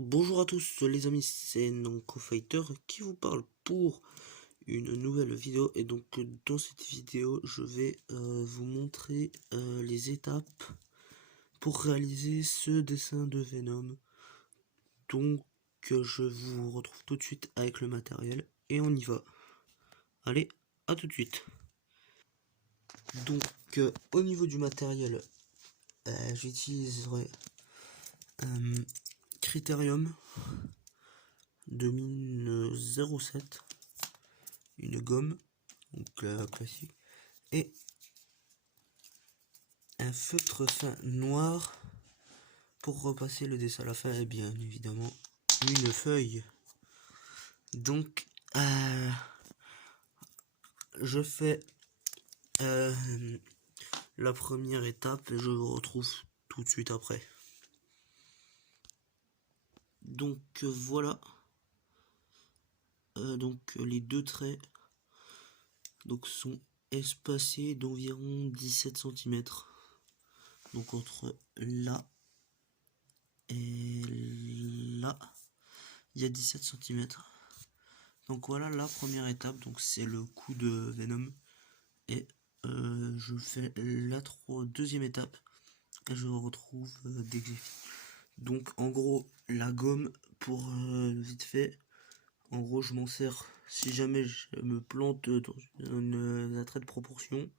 Bonjour à tous les amis, c'est NankoFighter qui vous parle pour une nouvelle vidéo. Et donc dans cette vidéo je vais vous montrer les étapes pour réaliser ce dessin de Venom. Donc je vous retrouve tout de suite avec le matériel et on y va. Allez, à tout de suite. Donc au niveau du matériel, j'utiliserai Critérium de mine 07, une gomme, donc classique, et un feutre fin noir pour repasser le dessin à la fin, et bien évidemment une feuille. Donc je fais la première étape et je vous retrouve tout de suite après. Donc voilà, donc les deux traits donc sont espacés d'environ 17 cm, donc entre là et là il y a 17 cm. Donc voilà la première étape, donc c'est le coup de Venom. Et je fais la deuxième étape et je vous retrouve dès que j'ai fini. Donc en gros la gomme, pour vite fait, en gros je m'en sers si jamais je me plante dans un attrait de proportion,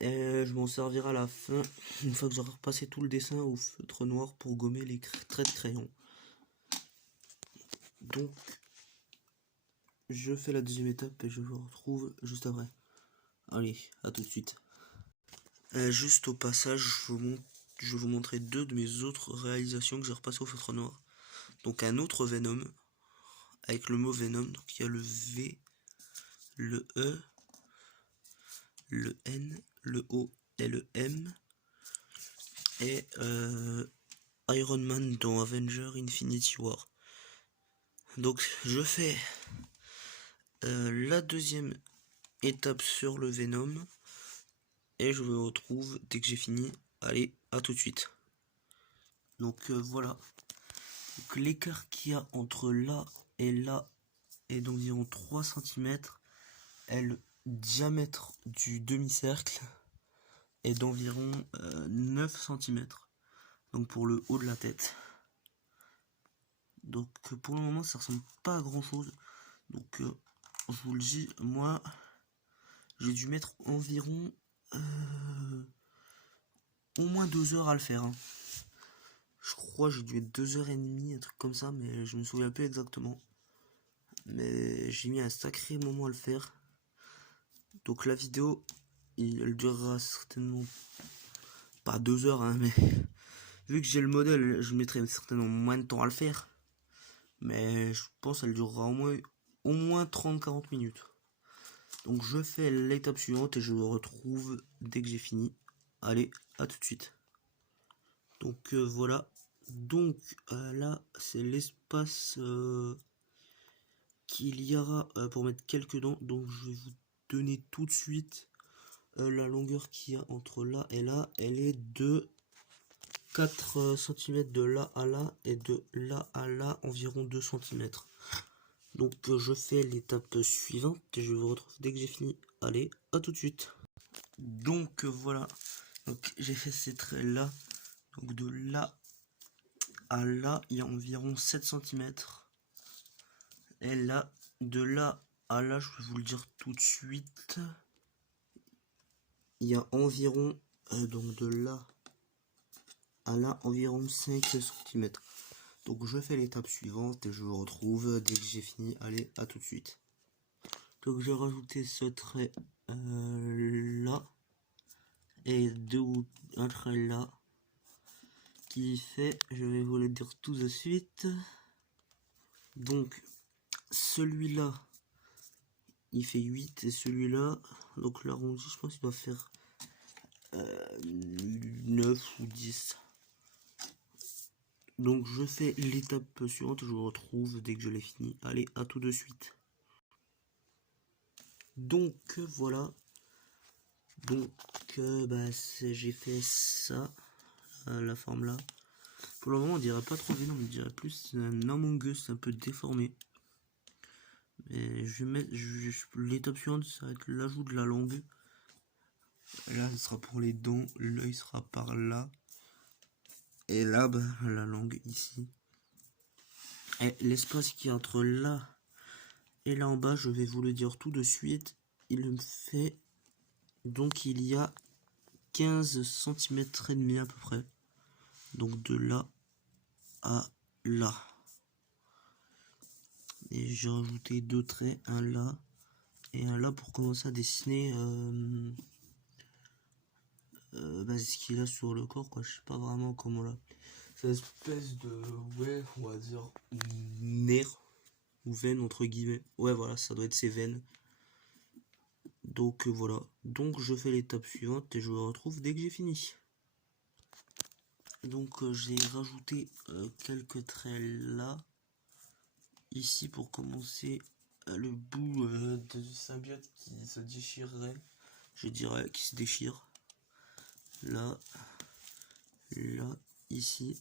et je m'en servirai à la fin une fois que j'aurai repassé tout le dessin au feutre noir pour gommer les traits de crayon. Donc je fais la deuxième étape et je vous retrouve juste après. Allez, à tout de suite. Juste au passage, je vais vous montrer deux de mes autres réalisations que j'ai repassées au feutre noir. Donc un autre Venom, avec le mot Venom, donc il y a le V, le E, le N, le O et le M. Et Iron Man dans Avenger Infinity War. Donc je fais la deuxième étape sur le Venom et je vous retrouve dès que j'ai fini. Allez, à tout de suite. Donc voilà, l'écart qu'il y a entre là est d'environ 3 cm, et le diamètre du demi-cercle est d'environ 9 cm, donc pour le haut de la tête. Donc pour le moment ça ressemble pas à grand chose, donc je vous le dis, moi j'ai dû mettre environ au moins 2 heures à le faire, hein. Je crois que j'ai dû mettre 2h30, un truc comme ça, mais je me souviens plus exactement. Mais j'ai mis un sacré moment à le faire. Donc la vidéo, elle durera certainement pas 2 heures, hein, mais vu que j'ai le modèle, je mettrai certainement moins de temps à le faire. Mais je pense qu'elle durera au moins 30-40 minutes. Donc je fais l'étape suivante et je me retrouve dès que j'ai fini. Allez, à tout de suite. Donc voilà. Donc là, c'est l'espace qu'il y aura pour mettre quelques dents. Donc je vais vous donner tout de suite la longueur qu'il y a entre là et là. Elle est de 4 cm de là à là, et de là à là environ 2 cm. Donc je fais l'étape suivante et je vous retrouve dès que j'ai fini. Allez, à tout de suite. Donc voilà, donc j'ai fait ces traits là. Donc de là à là, il y a environ 7 cm. Et là, de là à là, je vais vous le dire tout de suite, il y a environ, donc de là à là, environ 5 cm. Donc je fais l'étape suivante et je vous retrouve dès que j'ai fini. Allez, à tout de suite. Donc j'ai rajouté ce trait là, et un trait là, qui fait, je vais vous le dire tout de suite. Donc celui-là, il fait 8, et celui-là, donc l'arrondi, je pense qu'il doit faire 9 ou 10. Donc je fais l'étape suivante, je vous retrouve dès que je l'ai fini. Allez, à tout de suite. Donc voilà. Donc j'ai fait ça, la forme là. Pour le moment on dirait pas trop Venom, on dirait plus un Among Us un peu déformé. Mais je vais mettre l'étape suivante, ça va être l'ajout de la langue. Là ce sera pour les dents, l'œil sera par là. Et là bah, la langue ici. Et l'espace qui est entre là et là en bas, je vais vous le dire tout de suite. Il me fait, donc il y a 15 cm et demi à peu près. Donc de là à là. Et j'ai rajouté deux traits, un là et un là pour commencer à dessiner bah, ce qu'il a sur le corps, quoi. Je sais pas vraiment comment là. C'est une espèce de, ouais, on va dire nerf ou veine entre guillemets. Ouais, voilà, ça doit être ses veines. Donc voilà. Donc je fais l'étape suivante et je vous retrouve dès que j'ai fini. Donc j'ai rajouté quelques traits là. Ici pour commencer le bout du symbiote qui se déchirerait. Je dirais qui se déchire. Là. Là. Ici.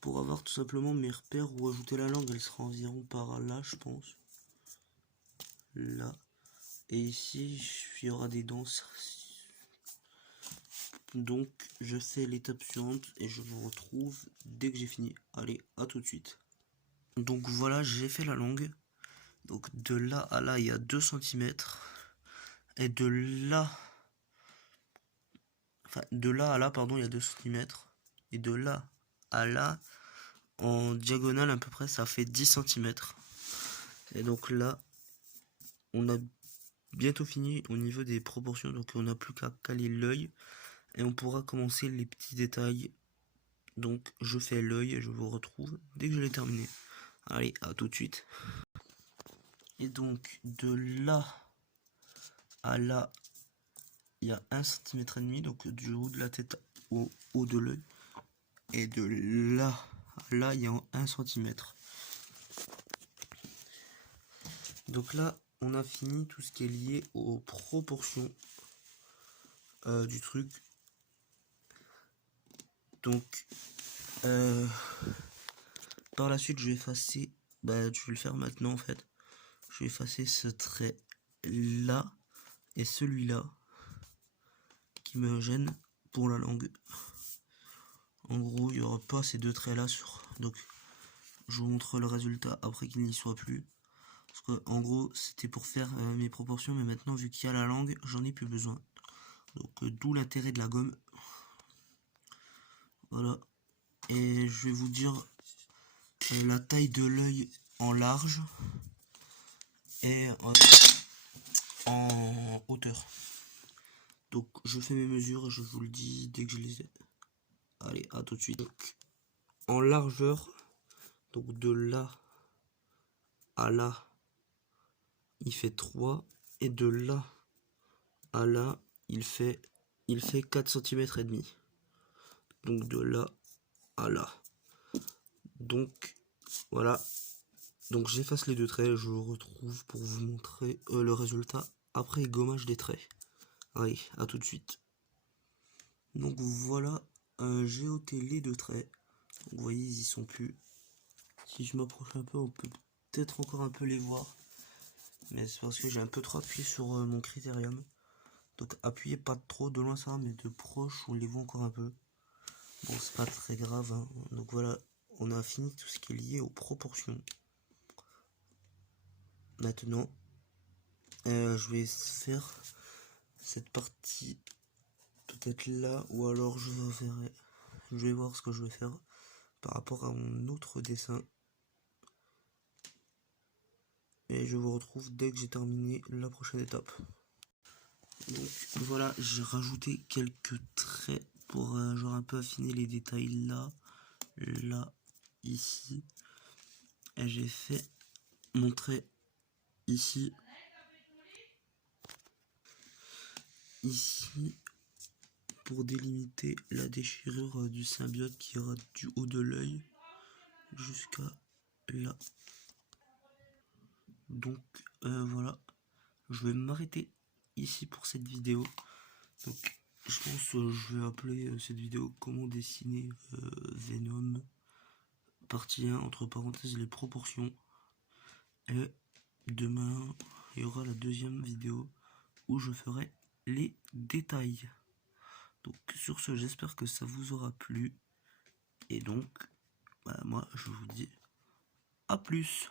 Pour avoir tout simplement mes repères ou ajouter la langue, elle sera environ par là je pense. Là. Et ici il y aura des dents. Donc je fais l'étape suivante et je vous retrouve dès que j'ai fini. Allez, à tout de suite. Donc voilà, j'ai fait la langue. Donc de là à là, il y a 2 cm. Et de là... Enfin, de là à là, pardon, il y a 2 cm. Et de là à là, en diagonale à peu près, ça fait 10 cm. Et donc là, on a bientôt fini au niveau des proportions. Donc on n'a plus qu'à caler l'œil. Et on pourra commencer les petits détails. Donc je fais l'œil et je vous retrouve dès que je l'ai terminé. Allez, à tout de suite. Et donc de là à là, il y a 1,5 cm, donc du haut de la tête au haut de l'œil. Et de là à là, il y a 1 cm. Donc là, on a fini tout ce qui est lié aux proportions du truc. Donc, par la suite, je vais effacer, bah, je vais le faire maintenant en fait. Je vais effacer ce trait là et celui-là qui me gêne pour la langue. En gros, il n'y aura pas ces deux traits là sur. Donc, je vous montre le résultat après qu'il n'y soit plus. Parce que, en gros, c'était pour faire mes proportions, mais maintenant, vu qu'il y a la langue, j'en ai plus besoin. Donc, d'où l'intérêt de la gomme. Voilà. Et je vais vous dire la taille de l'œil en large et en hauteur. Donc, je fais mes mesures et je vous le dis dès que je les ai. Allez, à tout de suite. Donc, en largeur, donc de là à là, il fait 3. Et de là à là, il fait 4 cm et demi. Donc de là à là. Donc voilà. Donc j'efface les deux traits, je vous retrouve pour vous montrer le résultat après gommage des traits. Allez, à tout de suite. Donc voilà, j'ai ôté les deux traits. Donc, vous voyez, ils y sont plus. Si je m'approche un peu, on peut peut-être encore un peu les voir. Mais c'est parce que j'ai un peu trop appuyé sur mon critérium. Donc appuyez pas trop de loin ça, mais de proche on les voit encore un peu. Bon, c'est pas très grave, hein. Donc voilà, on a fini tout ce qui est lié aux proportions. Maintenant, je vais faire cette partie peut-être là, ou alors je vais voir ce que je vais faire par rapport à mon autre dessin. Et je vous retrouve dès que j'ai terminé la prochaine étape. Donc voilà, j'ai rajouté quelques traits pour genre un peu affiner les détails là, là, ici. Et j'ai fait mon trait ici, ici, pour délimiter la déchirure du symbiote qui ira du haut de l'œil jusqu'à là. Donc voilà, je vais m'arrêter ici pour cette vidéo. Donc je pense que je vais appeler cette vidéo comment dessiner Venom partie 1 entre parenthèses les proportions. Et demain il y aura la deuxième vidéo où je ferai les détails. Donc sur ce, j'espère que ça vous aura plu. Et donc, moi je vous dis à plus.